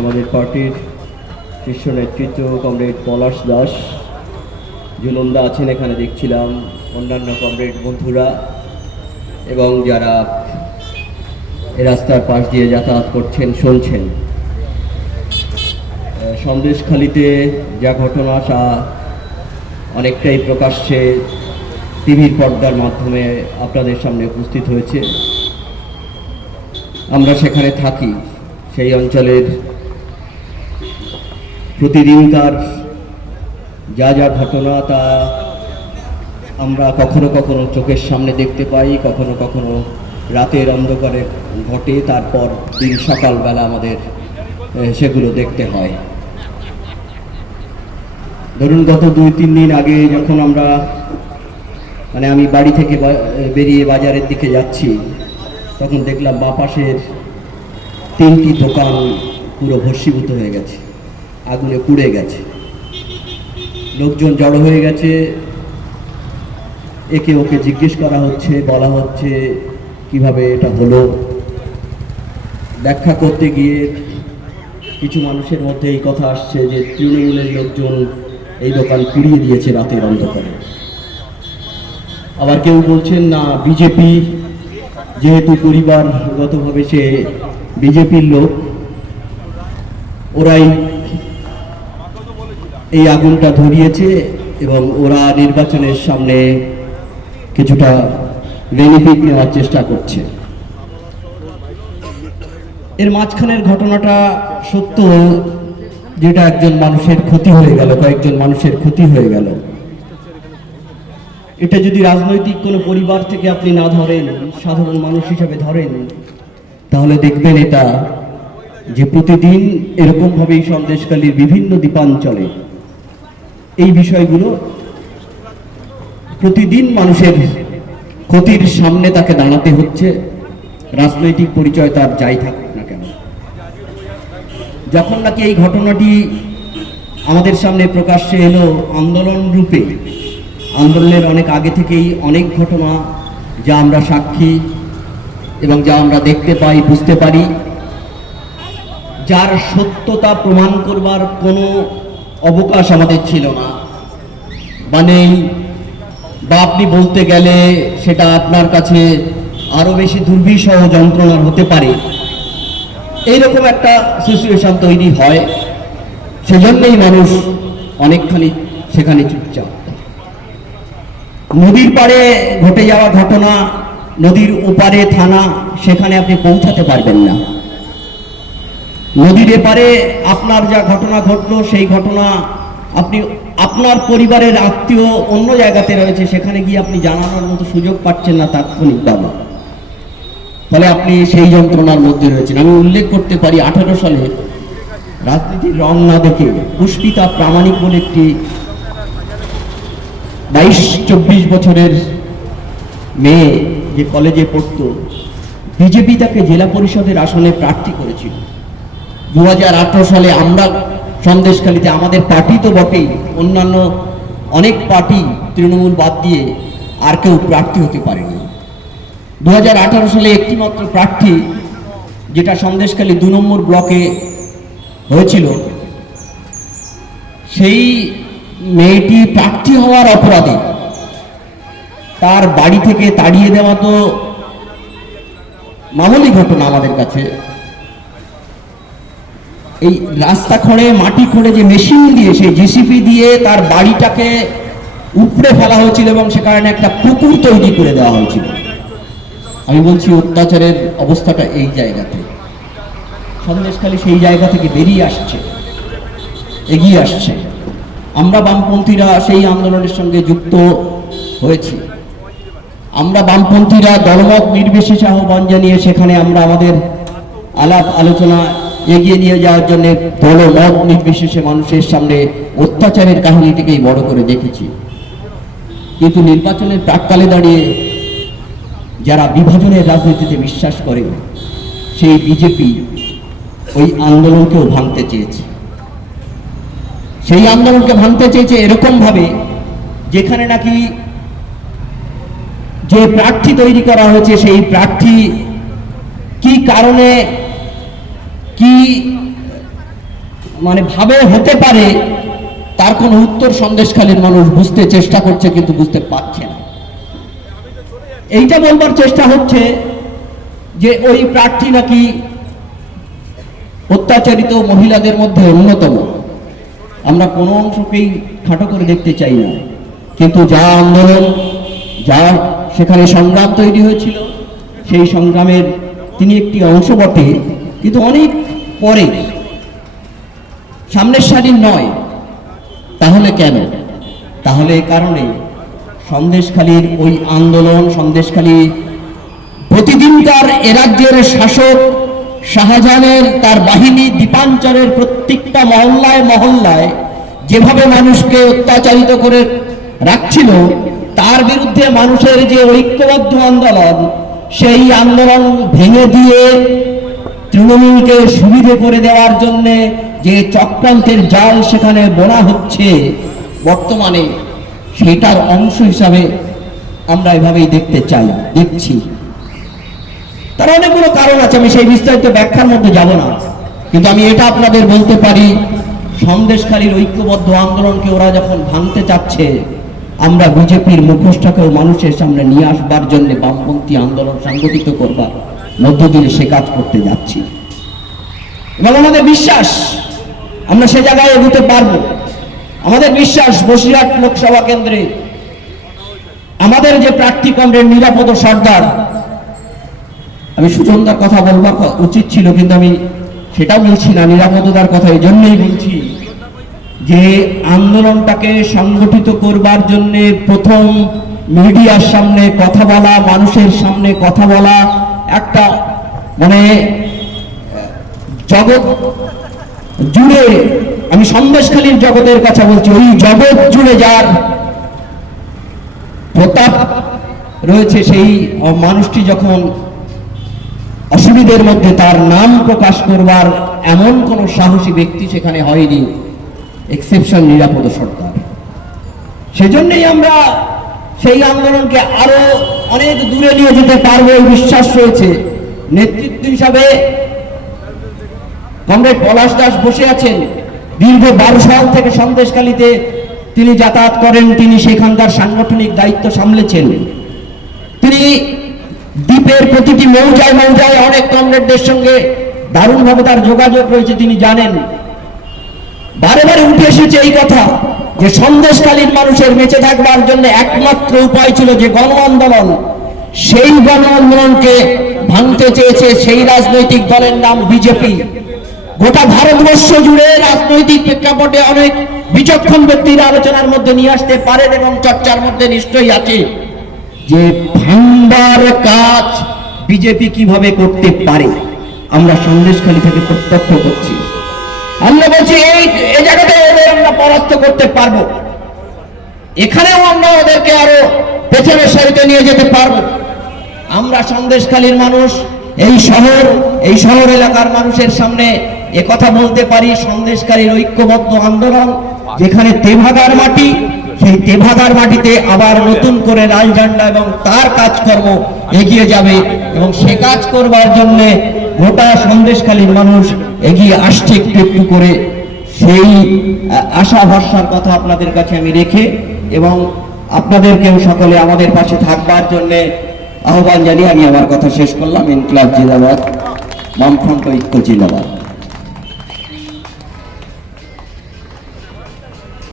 আমাদের পার্টির শীর্ষ নেতৃত্ব, কমরেড পলাশ দাস। জুলন্দা আছেন এখানে, দেখছিলাম। অন্যান্য কমরেড বন্ধুরা এবং যারা এ রাস্তার পাশ দিয়ে যাতায়াত করছেন শুনছেন সন্দেশখালিতে যা ঘটনা, তা অনেকটাই প্রকাশ্যে টিভির পর্দার মাধ্যমে আপনাদের সামনে উপস্থিত হয়েছে। আমরা সেখানে থাকি, সেই অঞ্চলের প্রতিদিনকার যা যা ঘটনা তা আমরা কখনো কখনো চোখের সামনে দেখতে পাই, কখনো কখনো রাতের অন্ধকারে ঘটে, তারপর দিন সকালবেলা আমাদের সেগুলো দেখতে হয়। ধরুন গত দুই তিন দিন আগে যখন আমরা মানে আমি বাড়ি থেকে বেরিয়ে বাজারের দিকে যাচ্ছি, তখন দেখলাম বা পাশের তিনটি দোকান পুরো ভস্মীভূত হয়ে গেছে। আগুনে পুড়ে গেছে। লোকজন জড়ো হয়ে গেছে। একে ওকে জিজ্ঞেস করা হচ্ছে, বলা হচ্ছে, কীভাবে এটা হলো? ব্যাখ্যা করতে গিয়ে কিছু মানুষের মধ্যে এই কথা আসছে যে তৃণমূলের লোকজন এই দোকান পুড়িয়ে দিয়েছে রাতের অন্ধকারে। আবার কেউ বলছেন, না, বিজেপি যেহেতু পরিবারগতভাবে সে বিজেপির লোক, ওরাই এই আগুনটা ধরিয়েছে এবং ওরা নির্বাচনের সামনে কিছুটা বেনিফিট নেওয়ার চেষ্টা করছে। এর মাঝখানের ঘটনাটা সত্য যেটা একজন মানুষের ক্ষতি হয়ে গেল, কয়েকজন মানুষের ক্ষতি হয়ে গেল। এটা যদি রাজনৈতিক কোনো পরিবার থেকে আপনি না ধরেন, সাধারণ মানুষ হিসাবে ধরেন, তাহলে দেখবেন এটা যে প্রতিদিন এরকমভাবে এই সন্দেশকালীর বিভিন্ন দ্বীপাঞ্চলে এই বিষয়গুলো প্রতিদিন মানুষের ক্ষতির সামনে তাকে দাঁড়াতে হচ্ছে। রাজনৈতিক পরিচয় তার যাই থাকুক না কেন। যখন নাকি এই ঘটনাটি আমাদের সামনে প্রকাশ্যে এলো, আন্দোলন রূপে, আন্দোলনের অনেক আগে থেকেই অনেক ঘটনা যা আমরা সাক্ষী এবং যা আমরা দেখতে পাই, বুঝতে পারি। যার সত্যতা প্রমাণ করবার কোনো অবকাশ আমাদের ছিল না। মানে বা আপনি বলতে গেলে সেটা আপনার কাছে আরও বেশি দুর্বিষহ যন্ত্রণার হতে পারে। এইরকম একটা সিচুয়েশন তৈরি হয়, সেজন্যই মানুষ অনেকখানি সেখানে চুপচাপ। নদীর পাড়ে ঘটে যাওয়া ঘটনা, নদীর ওপারে থানা, সেখানে আপনি পৌঁছাতে পারবেন না। নদীর এপারে আপনার যা ঘটনা ঘটলো, সেই ঘটনা আপনি আপনার পরিবারের আত্মীয় অন্য জায়গাতে রয়েছে, সেখানে গিয়ে আপনি জানানোর মতো সুযোগ পাচ্ছেন না তাৎক্ষণিকভাবে ফলে আপনি সেই যন্ত্রণার মধ্যে রয়েছেন। আমি উল্লেখ করতে পারি, আঠারো সালে রাজনীতির রং না দেখে পুষ্পিতা প্রামাণিক বলে একটি বাইশ, চব্বিশ বছরের মেয়ে যে কলেজে পড়তো, বিজেপি তাকে জেলা পরিষদের আসনে প্রার্থী করেছিল। দু হাজার আঠারো সালে আমরা সন্দেশখালীতে আমাদের পার্টি তো বটেই, অন্যান্য অনেক পার্টি তৃণমূল বাদ দিয়ে আর কেউ প্রার্থী হতে পারেনি। দু হাজার আঠারো সালে একটিমাত্র প্রার্থী, যেটা সন্দেশখালী দু নম্বর ব্লকে হয়েছিল, সেই মেয়েটি প্রার্থী হওয়ার অপরাধে তার বাড়ি থেকে তাড়িয়ে দেওয়া তো মামুলি ঘটনা আমাদের কাছে। এই রাস্তা খড়ে, মাটি খড়ে যে মেশিন দিয়ে, সেই জিসিপি দিয়ে তার বাড়িটাকে উপড়ে ফেলা হয়েছিল এবং সে কারণে একটা পুকুর তৈরি করে দেওয়া হয়েছিল। আমি বলছি, অত্যাচারের অবস্থাটা এই জায়গাতে। সন্দেশখালী সেই জায়গা থেকে বেরিয়ে আসছে, এগিয়ে আসছে। আমরা বামপন্থীরা সেই আন্দোলনের সঙ্গে যুক্ত হয়েছি। আমরা বামপন্থীরা দলমত নির্বিশেষে আহ্বান জানিয়ে সেখানে আমরা আমাদের আলাপ আলোচনা এগিয়ে নিয়ে যাওয়ার জন্য দলমত নির্বিশেষে মানুষের সামনে অত্যাচারের কাহিনীটিকেই বড় করে দেখেছি। কিন্তু নির্বাচনের প্রাককালে দাঁড়িয়ে যারা বিভাজনের রাজনীতিতে বিশ্বাস করে, সেই বিজেপি ওই আন্দোলনকেও ভাঙতে চেয়েছে। সেই আন্দোলনকে ভাঙতে চেয়েছে এরকম ভাবে যেখানে নাকি যে প্রার্থী তৈরি করা হয়েছে, সেই প্রার্থী কি কারণে কি মানে ভাবে হতে পারে, তার কোনো উত্তর সন্দেশখালীর মানুষ বুঝতে চেষ্টা করছে কিন্তু বুঝতে পারছে না। এইটা বলবার চেষ্টা হচ্ছে যে ওই প্রার্থী নাকি অত্যাচারিত মহিলাদের মধ্যে অন্যতম। আমরা কোনো অংশকেই খাটো করে দেখতে চাই না। কিন্তু যা আন্দোলন, যা সেখানে সংগ্রাম তৈরি হয়েছিল, সেই সংগ্রামের তিনি একটি অংশ বটে। কিন্তু অনেক পরে। সামনের সারির নয়। তাহলে কেন? তাহলে কারণে সন্দেশখালীর ওই আন্দোলন, সন্দেশখালী প্রতিদিনকার এ রাজ্যের শাসক শাহজাহানের তার বাহিনী দ্বীপাঞ্চলের প্রত্যেকটা মহল্লায় মহল্লায় যেভাবে মানুষকে অত্যাচারিত করে রাখছিল, তার বিরুদ্ধে মানুষের যে ঐক্যবদ্ধ আন্দোলন, সেই আন্দোলন ভেঙে দিয়ে তৃণমূলকে সুবিধে করে দেওয়ার জন্য যে চক্রান্তের জাল সেখানে বোনা হচ্ছে, বর্তমানে সেটার অংশ হিসাবে আমরা এভাবেই দেখতে চাই, দেখছি। তার অনেকগুলো কারণ আছে, আমি সেই বিস্তারিত ব্যাখ্যার মধ্যে যাব না। কিন্তু আমি এটা আপনাদের বলতে পারি সন্দেশকারীর ঐক্যবদ্ধ আন্দোলনকে ওরা যখন ভাঙতে চাচ্ছে, আমরা বিজেপির মুখোশটাকেও মানুষের সামনে নিয়ে আসবার জন্য বামপন্থী আন্দোলন সংগঠিত করবার। মধ্য দিয়ে সে কাজ করতে যাচ্ছি। এবং আমাদের বিশ্বাস, আমরা সে জায়গায় এগোতে পারব। আমাদের বিশ্বাস, বসিরহাট লোকসভা কেন্দ্রে আমাদের যে প্রার্থী কমরেড নিরাপদ সর্দার, আমি সুচন্দার কথা বলবার উচিত ছিল, কিন্তু আমি সেটাও বলছি না, নিরাপদতার কথা এই জন্যই বলছি যে আন্দোলনটাকে সংগঠিত করবার জন্য প্রথম মিডিয়ার সামনে কথা বলা, মানুষের সামনে কথা বলা একটা মানে জগৎ জুড়ে, আমি সন্দেশখালীর জগতের কথা বলছি, ওই জগৎ জুড়ে যার প্রতাপ রয়েছে, সেই মানুষটি যখন অসুবিধের মধ্যে তার নাম প্রকাশ করবার এমন কোন সাহসী ব্যক্তি সেখানে হয়নি এক্সেপশন নিরাপদ সরকার সেজন্যই আমরা সেই আন্দোলনকে আরও অনেক দূরে নিয়ে যেতে পারব এই বিশ্বাস রয়েছে। নেতৃত্ব হিসাবে কমরেড পলাশ দাস বসে আছেন। দীর্ঘ বারো সাল থেকে সন্দেশকালীতে তিনি যাতায়াত করেন, তিনি সেখানকার সাংগঠনিক দায়িত্ব সামলেছেন। তিনি দ্বীপের প্রতিটি মৌজায় মৌজায় অনেক কমরেডদের সঙ্গে দারুণভাবে তার যোগাযোগ রয়েছে, তিনি জানেন। বারে বারে উঠে এসেছে এই কথা যে সন্দেশকালীন মানুষের বেঁচে থাকবার জন্য একমাত্র উপায় ছিল যে গণ আন্দোলন। সেই গণ আন্দোলনকে ভাঙতে চেয়েছে সেই রাজনৈতিক দলের নাম বিজেপি। গোটা ভারতবর্ষ জুড়ে রাজনৈতিক প্রেক্ষাপটে অনেক বিচক্ষণ ব্যক্তির আলোচনার মধ্যে নিয়ে আসতে পারেন এবং চর্চার মধ্যে নিশ্চয়ই আছে যে ভাঙবার কাজ বিজেপি কীভাবে করতে পারে? আমরা সন্দেশখালী থেকে প্রত্যক্ষ করছি। আমরা বলছি, এই জায়গাতে ওদের আমরা পরাস্ত করতে পারব। এখানেও আমরা ওদেরকে আরও পেছনের সারিতে নিয়ে যেতে পারব। আমরা সন্দেশখালীর মানুষ, এই শহর এই শহর এলাকার মানুষের সামনে কথা বলতে পারি সন্দেশকারীর ঐক্যবদ্ধ আন্দোলন, যেখানে তেভাগার মাটি সেই তেভাগার মাটিতে আবার নতুন করে লাল ঝান্ডা এবং তার কাজকর্ম এগিয়ে যাবে এবং সে কাজ করবার জন্য গোটা সন্দেশকালীর মানুষ এগিয়ে আসছে একটু একটু করে। সেই আশা ভরসার কথা আপনাদের কাছে আমি রেখে এবং আপনাদেরকেও সকলে আমাদের পাশে থাকবার জন্য আহ্বান জানিয়ে আমি আমার কথা শেষ করলাম। ইনকলাব জিন্দাবাদ। বামফ্রন্ট ঐক্য জিন্দাবাদ।